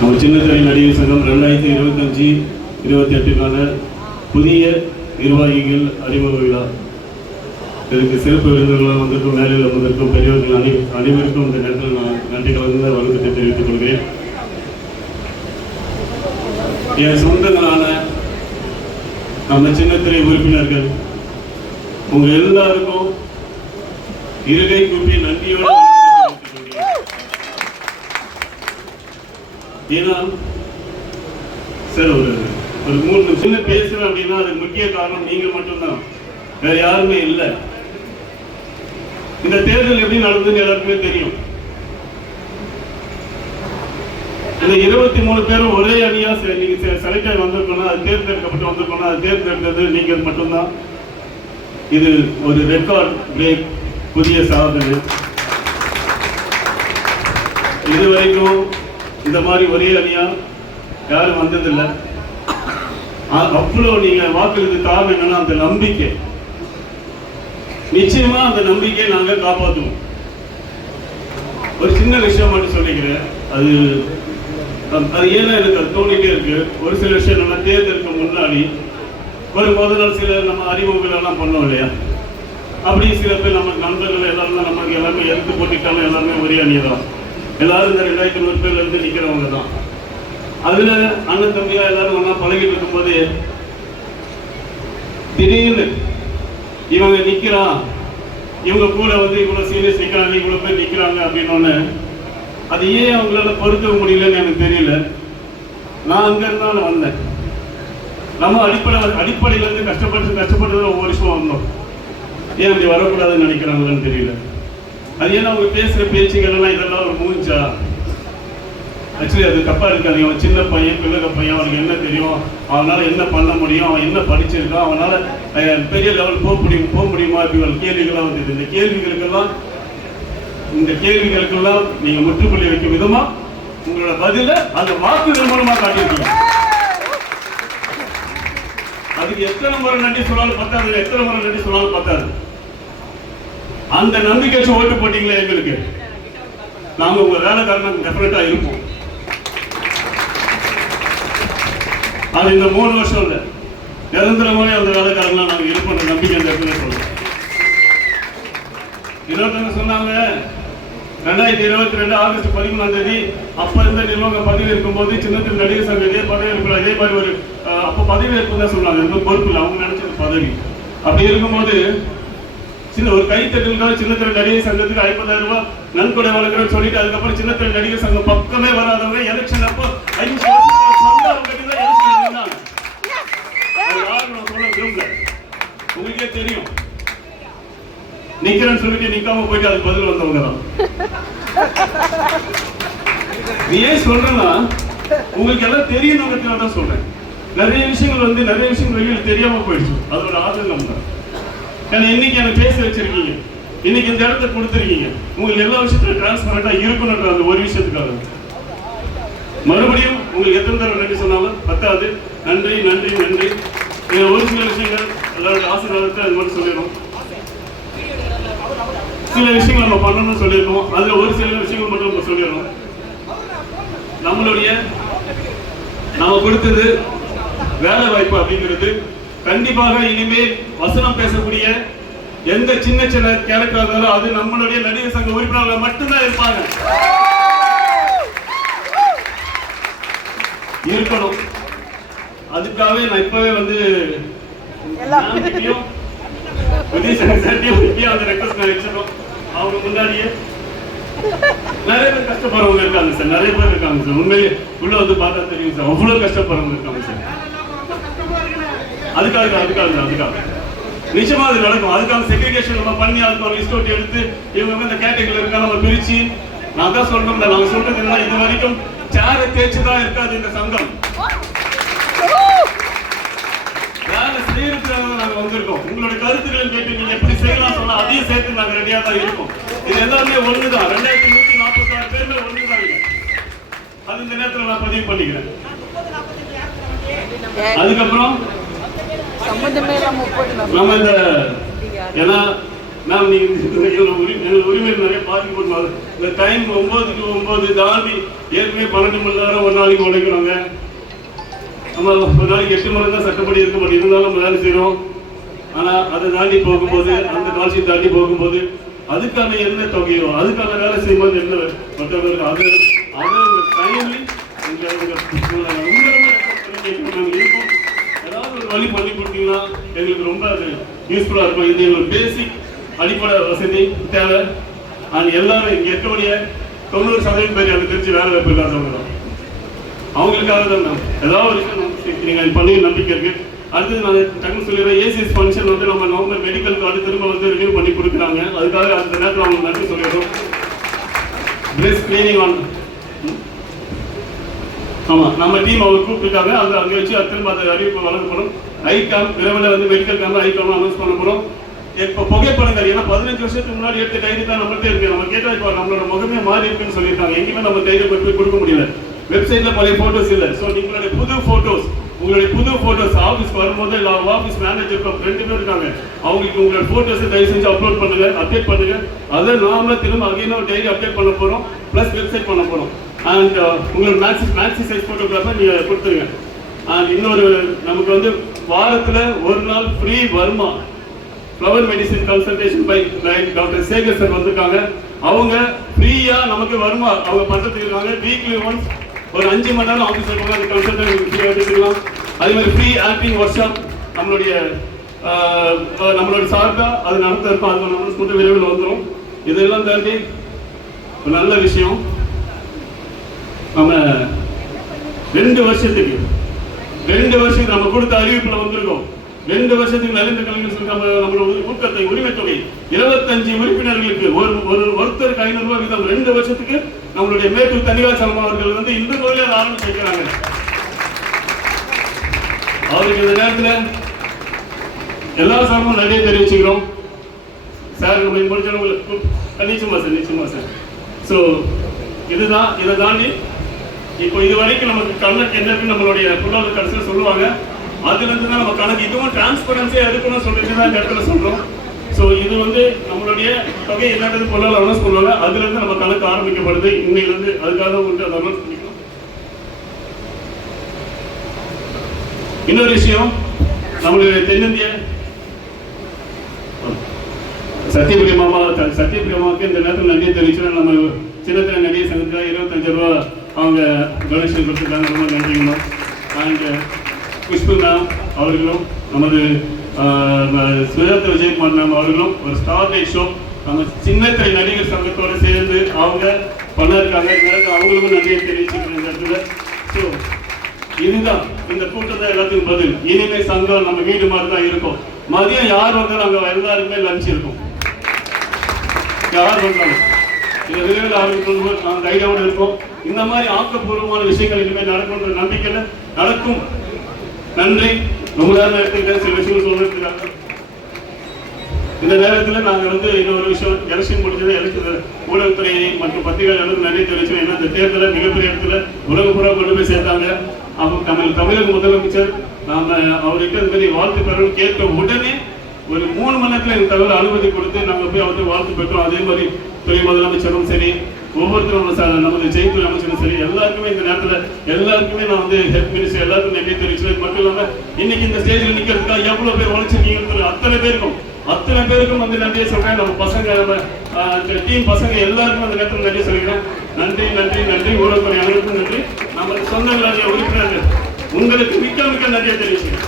நம்ம சின்னத்திரை நடிகர் சங்கம் 2025-28க்கான புதிய நிர்வாகிகள் அறிமுக விழா. இதற்கு சிறப்பு விருந்தினர்களாக வந்திருக்கும், மேலில் வந்திருக்கும் பெரியவர்கள் அனைவருக்கும் இந்த நேரத்தில் நான் நன்றி கலந்த வணக்கத்தை தெரிவித்துக் கொள்கிறேன். என் சொந்தங்களான நம்ம சின்னத்திரை உறுப்பினர்கள் உங்க எல்லாருக்கும் இருகை கூப்பி நன்றியோடு ஏன்னா சார் ஒரு 3 நிமிஷம் பேசுறேன் அப்படின்னா அதுக்கு முக்கிய காரணம் நீங்க மட்டும்தான், வேற யாருமே இல்லை. இந்த தேர்தல் எப்படி நடந்ததுன்னு எல்லாருக்குமே தெரியும். இந்த 23 பேரும் ஒரே அணியா நீங்க செலக்ட் ஆகி வந்திருக்கணும், அது தேர்ந்தெடுக்கப்பட்டு வந்திருக்கணும், அது தேர்ந்தெடுத்தது நீங்க மட்டும்தான். இது ஒரு ரெக்கார்ட் பிரேக், புதிய சாதனை. இதுவரைக்கும் இந்த மாதிரி ஒரே அணியா யாரும் வந்ததில்லை. அவ்வளோ நீங்க வாக்குறது காரணம் என்னன்னா அந்த நம்பிக்கை. நிச்சயமா அந்த நம்பிக்கையை நாங்க காப்பாற்றுவோம். ஒரு சின்ன விஷயம் மட்டும் சொல்லிக்கிறேன், அது ஏன்னா எனக்கு அது தோணிட்டே இருக்கு. ஒரு சில விஷயம் நம்ம தேர்தலுக்கு முன்னாடி முதல் நாள் சில நம்ம அறிமுகங்கள் எல்லாம் பண்ணோம் இல்லையா, அப்படி சில பேர் நம்ம நண்பர்கள் எல்லாரும் தான் நமக்கு எல்லாருமே எடுத்து போட்டுட்டாலும் எல்லாருமே ஒரே அணியை தான், எல்லாரும் இந்த 2100 பேர்ல இருந்து நிக்கிறவங்க தான். அதுல அண்ணன் தம்பியா எல்லாரும் ஒன்னா பழகிட்டு இருக்கும்போது திடீர்னு இவங்க நிக்கிறான், இவங்க கூட வந்து இவ்வளவு சீரியஸ் நிக்கிறாங்க, இவ்வளவு பேர் நிக்கிறாங்க அப்படின்னு அது ஏன் அவங்களால பொறுக்க முடியலன்னு எனக்கு தெரியல. நான் அங்க இருந்தாலும் வந்தேன். நம்ம அடிப்படையில இருந்து கஷ்டப்பட்டு ஒவ்வொரு விஷயம் வந்தோம். ஏன் அப்படி வரக்கூடாதுன்னு நினைக்கிறாங்கன்னு தெரியல. அது ஏன்னா அவங்க பேசுற பேச்சுகள் எல்லாம் இதெல்லாம் ஒரு மூஞ்சா. ஆக்சுவலி அது தப்பா இருக்காது. அவன் சின்ன பையன், பிள்ளைக பையன், அவனுக்கு என்ன தெரியும், அவனால என்ன பண்ண முடியும், அவன் என்ன படிச்சிருக்கான், அவனால பெரிய லெவல் போக முடியுமா, இப்படி கேள்விகள்லாம் வந்தது. இந்த கேள்விகளுக்கெல்லாம் நீங்க முற்றுப்புள்ளி வைக்கும் விதமா உங்களோட பதில அந்த வாக்குகள் மூலமா காட்டியிருக்கீங்க. அதுக்கு எத்தனை முறை நன்றி சொன்னாலும் பத்தாது, எத்தனை முறை நன்றி சொன்னாலும் பத்தாது. அந்த நம்பிக்கை ஓட்டு போட்டீங்களே எங்களுக்கு, நாங்க உங்க வேலைக்காரன் டெஃபினட்டா இருப்போம். அது இந்த 3 வருஷம் இல்ல, நிரந்தரமாவே அந்த வேலைக்காரங்களா நாங்க இருப்போம் நம்பிக்கை அந்த இடத்துல சொல்றோம். இன்னொருத்தவங்க சொன்னாங்க 2022 ஆகஸ்ட் 13 அப்ப இருந்த நிர்வாக பதவி இருக்கும்போது சின்னத்திரை நடிகர் சங்கம் இதே மாதிரி ஒரு அப்ப பதவி ஏற்பு தான் சொன்னாங்க, எந்த பொறுப்பு இல்லை, அவங்க நினைச்சது பதவி. அப்படி இருக்கும்போது சின்ன ஒரு கைத்தட்டலுக்காக சின்னத்திரை நடிகர் சங்கத்துக்கு 50,000 ரூபாய் நன்கொடை வழங்குறேன்னு சொல்லிட்டு அதுக்கப்புறம் சின்னத்திரை நடிகர் சங்கம் பக்கமே வராதவங்க எலெக்ஷன் அப்போ 5 வருஷம் கட்டி தான் எலெக்ஷன் இருந்தாங்க. யாரும் நான் சொல்ல விரும்பல, உங்களுக்கே தெரியும். நிக்கிறேன்னு சொல்லிட்டு நிக்காம போயிட்டு அதுக்கு பதில் வந்தவங்க தான். நீ ஏன் சொல்றேன்னா உங்களுக்கு எல்லாம் தெரியணுங்கிறதுக்காக தான் சொல்றேன். நிறைய விஷயங்கள் வெளியில் தெரியாம போயிடுச்சு, அதோட ஆதங்கம் தான். ஏன்னா இன்னைக்கு எனக்கு பேச வச்சிருக்கீங்க, இன்னைக்கு இந்த இடத்த கொடுத்துருக்கீங்க, உங்களுக்கு எல்லா விஷயத்திலும் டிரான்ஸ்பரண்டா இருக்கணும்ன்ற அந்த ஒரு விஷயத்துக்காக. மறுபடியும் உங்களுக்கு எத்தனை தடவை நன்றி சொன்னாலும் பத்தாது. நன்றி நன்றி நன்றி. ஒரு சில விஷயங்கள் எல்லாருடைய ஆசீர்வாதத்தை அது மட்டும் சொல்லிடும். சில விஷயங்கள் நம்ம பண்ணணும்னு சொல்லியிருக்கோம், அதுல ஒரு சில விஷயங்கள் மட்டும் நம்ம சொல்லிடணும். நம்ம கொடுத்தது வேலை வாய்ப்பு அப்படிங்கிறது கண்டிப்பாக இனிமேல் வசனம் பேசக்கூடிய எந்த சின்ன கேரக்டர் இருந்தாலும் அது நம்மளுடைய நடிகர் சங்க உறுப்பினர்கள் மட்டும்தான் இருப்பாங்க, இருக்கணும். அதுக்காகவே நான் இப்பவே வந்து அவங்க முன்னாடியே நிறைய பேர் கஷ்டப்படுறவங்க இருக்காங்க சார், நிறைய பேர் இருக்காங்க சார். உண்மையிலே உள்ள வந்து பார்த்தா தெரியும் சார், அவ்வளவு கஷ்டப்படுறவங்க இருக்காங்க சார். அதுக்காக நிச்சயமா அது நடக்கும். அதுக்காக செக்ரிகேஷன் நம்ம பண்ணி அதுக்கு ஒரு லிஸ்ட் அவுட் எடுத்து இவங்க இந்த கேட்டகரியில இருக்கா நம்ம பிரிச்சு நான் தான் சொல்றோம். நாங்க சொல்றது என்ன, இது வரைக்கும் சேர தேய்ச்சுதான் இருக்காது இந்த சங்கம். வேலை செய்யறதுக்காக நாங்க வந்திருக்கோம். உங்களுடைய கருத்துக்களை கேட்டு நீங்க எப்படி செய்யலாம் சொன்னா அதையும் சேர்த்து நாங்க ரெடியா தான் இருக்கோம். இது எல்லாமே ஒண்ணுதான், 2146 பேர்ல ஒண்ணுதான். அது இந்த நேரத்தில் நான் பதிவு பண்ணிக்கிறேன். அதுக்கப்புறம் நம்ம இந்த ஏன்னா மேம் நீங்கள் உரிமை நிறைய பாதிக்கப்படும். இந்த டைம் 9க்கு 9 தாண்டி ஏற்கனவே 12 மணி நேரம் ஒரு நாளைக்கு உழைக்கிறோங்க. நம்ம ஒரு நாளைக்கு 8 மணி தான் சட்டப்படி இருக்க மாட்டேன், இருந்தாலும் நம்ம வேலை செய்கிறோம். ஆனால் அதை தாண்டி போகும்போது, அந்த கால்ஷீட் தாண்டி போகும்போது அதுக்கான என்ன தொகையோ அதுக்கான வேலை செய்யும்போது என்ன மற்றவர்களுக்கு அதை உங்கள் டைம்லி இருக்கும். ஏதாவது ஒரு வழி பண்ணி கொடுத்தீங்கன்னா எங்களுக்கு ரொம்ப அது யூஸ்ஃபுல்லாக இருக்கும். இது எங்களுக்கு பேசிக் அடிப்படை வசதி தேவை. அண்ட் எல்லாரும் இங்கே இருக்கக்கூடிய 90% பேர் எனக்கு தெரிஞ்சு வேலை வாய்ப்பு இல்லாதவங்க தான். அவங்களுக்காக தான் நான் ஏதாவது ஒரு விஷயம் நீங்கள் பண்ணி நம்பிக்கை இருக்கு. அடுத்தது நான் டக்குன்னு சொல்லிடுறேன், ஏசிஎஸ் ஃபங்க்ஷன் வந்து நம்ம நவம்பர் மெடிக்கல் கார்டு திரும்ப வந்து ரினியூ பண்ணி கொடுக்குறாங்க. அதுக்காக அந்த நேரத்தில் அவங்க நன்றி சொல்லிடுறோம். பிரெஸ்ட் கிளீனிங் ஆன் ஆமாம் நம்ம டீம் அவங்க கூப்பிட்டுருக்காங்க. அது அங்கே வச்சு திரும்ப அந்த அறிவிப்பு வழங்கப்படும். ஐகாம் விரைவில் வந்து மெடிக்கல் கேம்ப் ஐகாம் அனௌன்ஸ் பண்ண போகிறோம். இப்போ புகைப்படங்கள் ஏன்னா 15 வருஷத்துக்கு முன்னாடி எடுத்த டைரி தான் நம்மள்கிட்ட இருக்கு. நம்ம கேட்டால் இப்போ நம்மளோட முகமே மாறி இருக்குன்னு சொல்லியிருக்காங்க. எங்கேயுமே நம்ம டைரி போய் கொடுக்க முடியல. வெப்சைட்ல பழைய போட்டோஸ் இல்லை. ஸோ நீங்களுடைய புது போட்டோஸ் ஆஃபீஸ்க்கு வரும்போது இல்லை ஆஃபீஸ் மேனேஜர் 2 பேர் இருக்காங்க, அவங்களுக்கு உங்களோட போட்டோஸை தயவு செஞ்சு அப்லோட் பண்ணுங்க, அப்டேட் பண்ணுங்க. அதை நாம திரும்ப அகைன் டைரி அப்டேட் பண்ண போகிறோம், ப்ளஸ் வெப்சைட் பண்ண போகிறோம். அண்ட் உங்களோட மேக்ஸி சைஸ் ஃபோட்டோகிராஃபர் நீங்கள் கொடுத்துருங்க. அண்ட் இன்னொரு நமக்கு வந்து வாரத்தில் ஒரு நாள் ஃப்ரீ வருமா flower medicine consultation by doctor Shekar sir வந்திருக்காங்க. அவங்க ஃப்ரீயா நமக்கு வருமா அவங்க பண்றதுக்கு இருக்காங்க. வீக்லி ஒன்ஸ் ஒரு 5 மணி நேரம் ஆஃபீஸ் இருக்காங்க, அந்த கன்சல்டேஷன் ஃப்ரீயாக எடுத்துக்கலாம். அதே மாதிரி ஃப்ரீ ஆக்டிங் ஒர்க் ஷாப் நம்மளுடைய சார்பாக அது நடத்த இருக்கும். அது நம்ம மட்டும் விரைவில் வந்துடும். இதெல்லாம் தாண்டி ஒரு நல்ல விஷயம், நம்ம 2 வருஷத்துக்கு நம்ம கொடுத்த அறிவிப்புல வந்திருக்கோம். 2 வருஷத்துக்கு நலிந்த கலைஞர் நம்மளோட ஊக்கத்தை உரிமை தொகை 25 உறுப்பினர்களுக்கு ஒருத்தருக்கு 500 ரூபாய் வீதம் 2 வருஷத்துக்கு நம்மளுடைய மேட்டூர் தனியார் சலம் அவர்கள் வந்து இந்த தொழிலை ஆரம்பிச்சு வைக்கிறாங்க. அவருக்கு இந்த நேரத்தில் எல்லா சார்பும் நன்றியை தெரிவிச்சுக்கிறோம். சார் நம்ம முடிஞ்சவங்களுக்கு நிச்சயமா சார். ஸோ இதுதான். இதை தாண்டி இப்போ இது வரைக்கும் நமக்கு கணக்கு என்ன நம்மளுடைய பொருளாதார கடைசியில் சொல்லுவாங்க. அதுல இருந்து தான் நம்ம கணக்கு இதுவும் டிரான்ஸ்பரன்சியா இருக்கணும்னு சொல்லிட்டு தான் இந்த இடத்துல சொல்றோம். ஸோ இது வந்து நம்மளுடைய தொகை என்னன்றது பொருளாதார அனௌன்ஸ் பண்ணுவாங்க. அதுல இருந்து நம்ம கணக்கு ஆரம்பிக்கப்படுது இன்னையிலிருந்து. அதுக்காக வந்து அதை அனௌன்ஸ் பண்ணிக்கலாம். இன்னொரு விஷயம், நம்மளுடைய தென்னிந்திய சத்யபிரியமாவுக்கு இந்த நேரத்தில் நன்றியை தெரிவிச்சு நம்ம சின்னத்திரை நடிகை சங்கத்தில் 25 ரூபா அவங்க டொனேஷன் கொடுத்துருக்காங்க. ரொம்ப நன்றிங்கம்மா. அண்ட் புஷ்பு மேம் அவர்களும் நமது சுஜாதா விஜயகுமார் மேம் அவர்களும் ஒரு ஸ்டார் லைட் ஷோ நம்ம சின்னத்திரை நடிகர் சங்கத்தோடு சேர்ந்து அவங்க பண்ணிருக்காங்க. அவங்களுக்கும் நன்றியை தெரிவிச்சுக்கிறேன் இந்த இடத்துல. ஸோ இதுதான் இந்த கூட்டம் தான் எல்லாத்துக்கும் பதில். இனிமே சங்கம் நம்ம வீடு மாதிரி தான் இருக்கும். மதியம் யார் வந்தாலும் அங்கே எல்லாருக்குமே லஞ்ச் இருக்கும். யார் வந்தாலும் இதை விரைவில் ஆரம்பிக்கணும் நான் கைடோடு இருக்கோம். இந்த மாதிரி ஆக்கப்பூர்வமான விஷயங்கள் இனிமேல் நடக்கும்ன்ற நம்பிக்கையில் நடக்கும். நன்றி. ரொம்ப நேரம் எடுத்துக்கிட்ட சில விஷயங்கள் சொல்லிருக்கிறாங்க. இந்த நேரத்தில் நாங்கள் வந்து இன்னொரு விஷயம், எலெக்ஷன் முடிஞ்சது ஊடகத்துறை மற்றும் பத்திரிகையாளர்களுக்கு நிறைய தெரிவிச்சோம். ஏன்னா இந்த தேர்தலை மிகப்பெரிய இடத்துல உலகப்புறா கொண்டு போய் சேர்த்தாங்க. அப்போ தமிழக முதலமைச்சர் நாம அவர்கிட்ட இந்த மாதிரி வாழ்த்து பெறணும் கேட்க உடனே ஒரு 3 மணி நேரத்தில் எனக்கு தகவல் அனுமதி கொடுத்து நாங்கள் போய் அவர்கிட்ட வாழ்த்து பெற்றோம். அதே மாதிரி துறை முதலமைச்சரும் சரி, ஒவ்வொருத்தரும் நமது செய்தித்துறை அமைச்சரும் சரி, எல்லாருக்குமே இந்த நேரத்தில் எல்லாருக்குமே நான் வந்து ஹெல்த் மினிஸ்டர் எல்லாருக்கும் நன்றி தெரிவிச்சது மட்டும் இல்லாமல் இன்னைக்கு இந்த ஸ்டேஜில் நிற்கிறதுக்காக எவ்வளோ பேர் உழைச்சிருக்கீங்கன்னு அத்தனை பேருக்கும் வந்து நன்றியை சொல்கிறேன். நம்ம பசங்க நம்ம டீம் பசங்க எல்லாருக்கும் அந்த நேரத்தில் நன்றியை சொல்லிக்கிறேன். நன்றி. ஊடகத்துறை அனைவருக்கும் நன்றி. நம்ம சொந்தங்களுடைய உறுப்பினர்கள் உங்களுக்கு மிக்க நன்றியை தெரிவிச்சுக்கிறேன்.